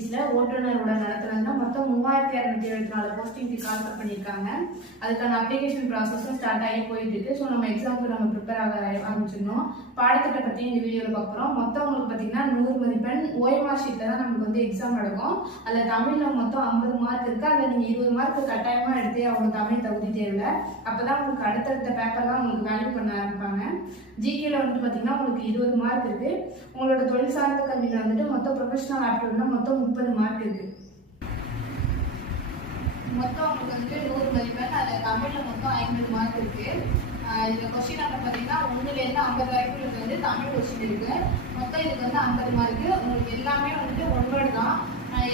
டிஎன்பிஎஸ்சிஸ்ல ஓட்டுநரோட நடத்துறதுனா மொத்தம் 3274 போஸ்டிங்க்கு கால் பண்ணியிருக்காங்க. அதுக்கான அப்ளிகேஷன் ப்ராசஸும் ஸ்டார்ட் ஆகி போயிட்டு இருக்கு. ஸோ நம்ம எக்ஸாமுக்கு நம்ம ப்ரிப்பேர் ஆக ஆரம்பிச்சிடணும். பாடத்திட்ட பற்றி இந்த வீடியோவில் பார்க்குறோம். மொத்தம் உங்களுக்கு பார்த்தீங்கன்னா 100 மதிப்பெண் ஓஎம்ஆர் ஷீட்டில் தான் நமக்கு வந்து எக்ஸாம் நடக்கும். அதில் தமிழில் மொத்தம் 50 மார்க் இருக்குது. அதில் நீங்கள் 20 மார்க் கட்டாயமாக எடுத்தே அவங்க தமிழ் தகுதி தேர்வில். அப்போ தான் உங்களுக்கு அடுத்தடுத்த பேப்பர் தான் உங்களுக்கு வேல்யூ பண்ண ஆரம்பிப்பாங்க. ஜிகேல வந்துட்டு பார்த்தீங்கன்னா உங்களுக்கு 20 மார்க் இருக்குது. உங்களோட தொழில் சார்ந்த கல்வியில் வந்துட்டு மொத்தம் ப்ரொஃபஷனல் ஆப்டிடியூட்னா மொத்தம் 30 மார்க் இருக்குது. மொத்தம் உங்களுக்கு வந்துட்டு 100 மதிப்பெண். அதில் தமிழில் மொத்தம் 50 மார்க் இருக்குது. இதில் கொஸ்டின் நம்பர் பார்த்தீங்கன்னா 1லேருந்து 50 வரைக்கும் வந்து தமிழ் கொஸ்டின் இருக்குது. மொத்தம் இதுக்கு வந்து 50 மார்க்கு. உங்களுக்கு எல்லாமே வந்துட்டு ஒன்வேர்டு தான்.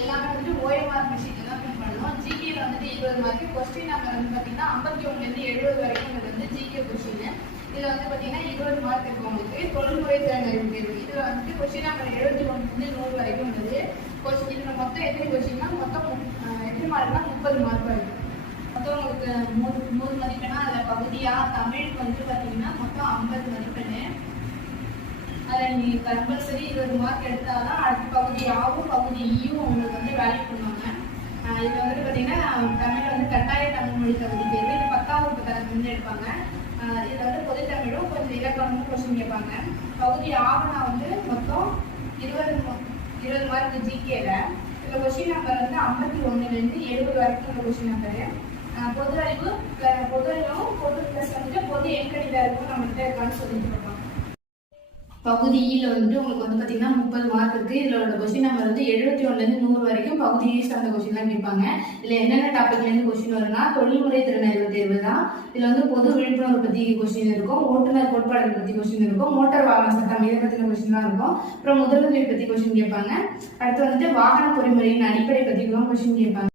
எல்லாமே வந்துட்டு ஓஎம்ஆர் ஷீட்டில் தான் ஃபில் பண்ணணும். ஜிகேல வந்துட்டு 20 மார்க்கு. கொஸ்டின் நம்பர் வந்து பார்த்தீங்கன்னா 51லேருந்து 70 வரைக்கும் இது வந்து ஜிகே கொஸ்டின். இதில் வந்து பார்த்தீங்கன்னா 20 மார்க் இருக்கும் உங்களுக்கு. தொழில்முறை திறன் அறிவு தேர்வு இதில் வந்துட்டு கொஸ்டின் நம்பர் 71லேருந்து 100 வரைக்கும் உள்ளது. இதில் மொத்தம் எத்தனை கொஸ்டின்னா மொத்தம் எத்தனை மார்க்னா 30 மார்க் வரைக்கும். மொத்தம் உங்களுக்கு 100 மதிப்பெண்ணா. அதில் பகுதியாக தமிழுக்கு வந்து பார்த்தீங்கன்னா மொத்தம் 50 மதிப்பெண். அதில் நீங்கள் கம்பல்சரி 20 மார்க் எடுத்தால் தான் அடுத்த பகுதி ஆவும் பகுதி ஈயும் உங்களுக்கு வந்து வேல்யூ பண்ணுவாங்க. இதில் வந்துட்டு பார்த்தீங்கன்னா தமிழ் வந்து கட்டாய தமிழ் மொழி தகுதி தேர்வு. இது 10ஆம் வகுப்பு தரத்துலேருந்து எடுப்பாங்க. இதில் வந்து பொதுத்தமிழும் கொஞ்சம் இலக்கணமும் கொஸ்டின் கேட்பாங்க. பகுதி ஆவணா வந்து மொத்தம் 20 மார்க் ஜிகேல. இதில் கொஸ்டின் நம்பர் வந்து 51லேருந்து 70 வரைக்கும் உள்ள கொஸ்டின் நம்பரு. பொது அறிவும் பொது ப்ளஸ் வந்துட்டு பொது எண்கணித அறிவும் நம்மகிட்ட இருக்கான்னு சொல்லிட்டு இருப்பாங்க. பகுதியில் வந்துட்டு உங்களுக்கு வந்து பார்த்தீங்கன்னா 30 மார்க் இருக்குது. இதோட கொஸ்டின் நம்பர் வந்து 71லேருந்து 100 வரைக்கும் பகுதியை சார்ந்த கொஸ்டின் தான் கேட்பாங்க. இதில் என்னென்ன டாபிக்லேருந்து கொஸ்டின் வரும்னா தொழில்முறை திறனறிவு தேர்வு தான். இதில் வந்து பொது விழிப்புணர்வு பற்றி கொஸ்டின் இருக்கும். ஓட்டுநர் கோட்பாடுகள் பற்றி கொஸ்டின் இருக்கும். மோட்டார் வாகன சட்டம் இதை பற்றின கொஸ்டின் தான் இருக்கும். அப்புறம் முதலுதவி பற்றி கொஸ்டின் கேட்பாங்க. அடுத்து வந்துட்டு வாகன பொறிமுறையின் அடிப்படை பற்றி கொஸ்டின் கேட்பாங்க.